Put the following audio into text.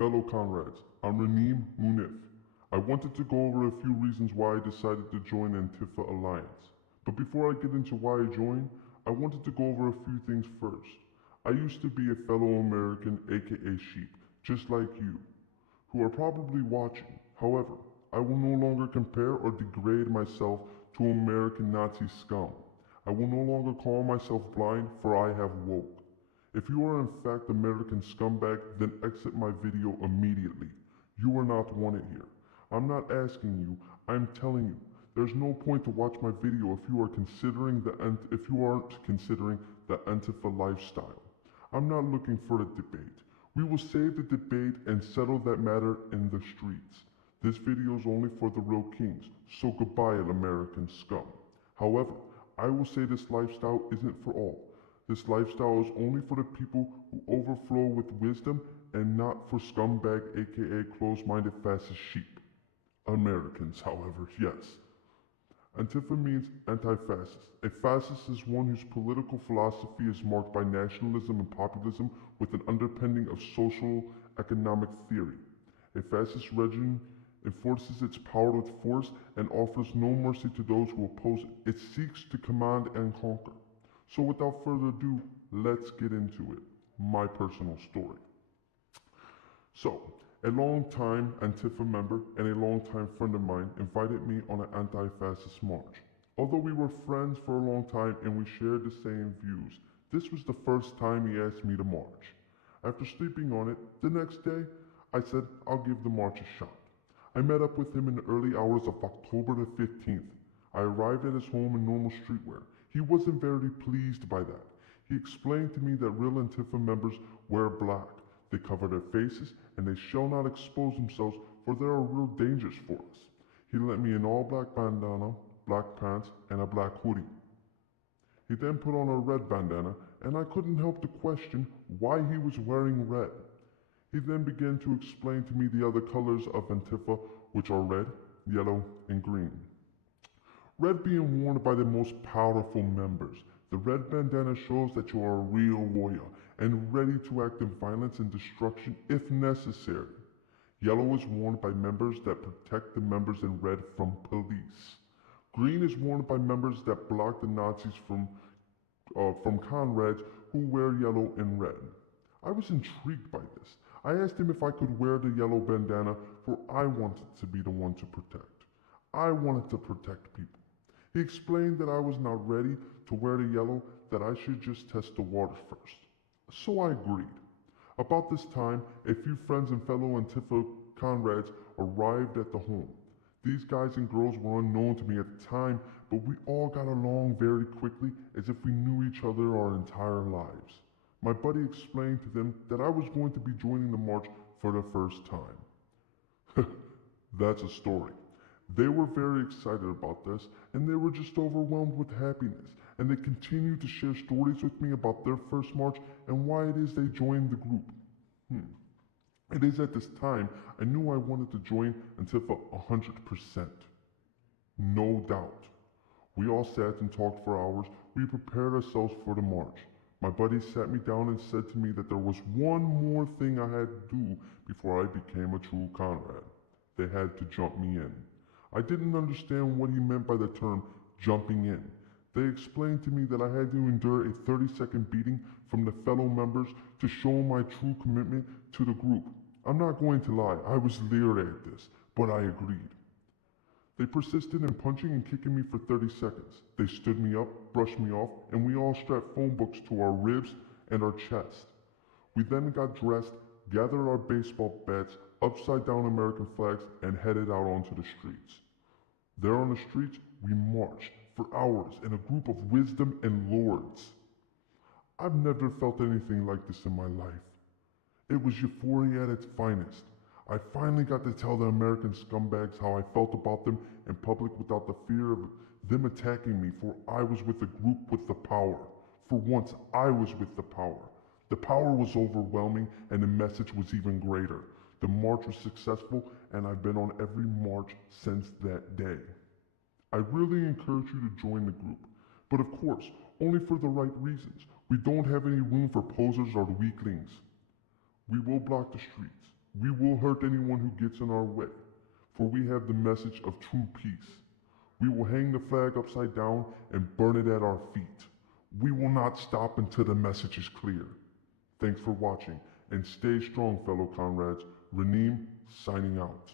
Fellow comrades, I'm Raneem Munif. I wanted to go over a few reasons why I decided to join Antifa Alliance. But before I get into why I joined, I wanted to go over a few things first. I used to be a fellow American, aka sheep, just like you, who are probably watching. However, I will no longer compare or degrade myself to American Nazi scum. I will no longer call myself blind, for I have woke. If you are in fact American scumbag, then exit my video immediately. You are not wanted here. I'm not asking you, I'm telling you. There's no point to watch my video if you aren't considering the Antifa lifestyle. I'm not looking for a debate. We will save the debate and settle that matter in the streets. This video is only for the real kings, so goodbye American scum. However, I will say this lifestyle isn't for all. This lifestyle is only for the people who overflow with wisdom and not for scumbag aka closed-minded fascist sheep. Americans, however, yes. Antifa means anti-fascist. A fascist is one whose political philosophy is marked by nationalism and populism with an underpinning of social economic theory. A fascist regime enforces its power with force and offers no mercy to those who oppose it. It seeks to command and conquer. So without further ado, let's get into it. My personal story. So, a long-time Antifa member and a long-time friend of mine invited me on an anti-fascist march. Although we were friends for a long time and we shared the same views, this was the first time he asked me to march. After sleeping on it, the next day, I said I'll give the march a shot. I met up with him in the early hours of October the 15th. I arrived at his home in normal streetwear. He wasn't very pleased by that. He explained to me that real Antifa members wear black. They cover their faces and they shall not expose themselves, for there are real dangers for us. He lent me an all-black bandana, black pants, and a black hoodie. He then put on a red bandana, and I couldn't help to question why he was wearing red. He then began to explain to me the other colors of Antifa, which are red, yellow, and green. Red being worn by the most powerful members. The red bandana shows that you are a real warrior and ready to act in violence and destruction if necessary. Yellow is worn by members that protect the members in red from police. Green is worn by members that block the Nazis from comrades who wear yellow and red. I was intrigued by this. I asked him if I could wear the yellow bandana, for I wanted to be the one to protect. I wanted to protect people. He explained that I was not ready to wear the yellow, that I should just test the water first. So I agreed. About this time, a few friends and fellow Antifa comrades arrived at the home. These guys and girls were unknown to me at the time, but we all got along very quickly as if we knew each other our entire lives. My buddy explained to them that I was going to be joining the march for the first time. That's a story. They were very excited about this, and they were just overwhelmed with happiness, and they continued to share stories with me about their first march and why it is they joined the group. It is at this time I knew I wanted to join Antifa 100%. No doubt. We all sat and talked for hours. We prepared ourselves for the march. My buddy sat me down and said to me that there was one more thing I had to do before I became a true comrade. They had to jump me in. I didn't understand what he meant by the term jumping in. They explained to me that I had to endure a 30-second beating from the fellow members to show my true commitment to the group. I'm not going to lie, I was leery at this, but I agreed. They persisted in punching and kicking me for 30 seconds. They stood me up, brushed me off, and we all strapped phone books to our ribs and our chest. We then got dressed, gathered our baseball bats, upside-down American flags, and headed out onto the streets. There on the streets, we marched for hours in a group of wisdom and lords. I've never felt anything like this in my life. It was euphoria at its finest. I finally got to tell the American scumbags how I felt about them in public without the fear of them attacking me, for I was with a group with the power. For once, I was with the power. The power was overwhelming, and the message was even greater. The march was successful, and I've been on every march since that day. I really encourage you to join the group, but of course, only for the right reasons. We don't have any room for posers or weaklings. We will block the streets. We will hurt anyone who gets in our way, for we have the message of true peace. We will hang the flag upside down and burn it at our feet. We will not stop until the message is clear. Thanks for watching, and stay strong, fellow comrades. Raneem, signing out.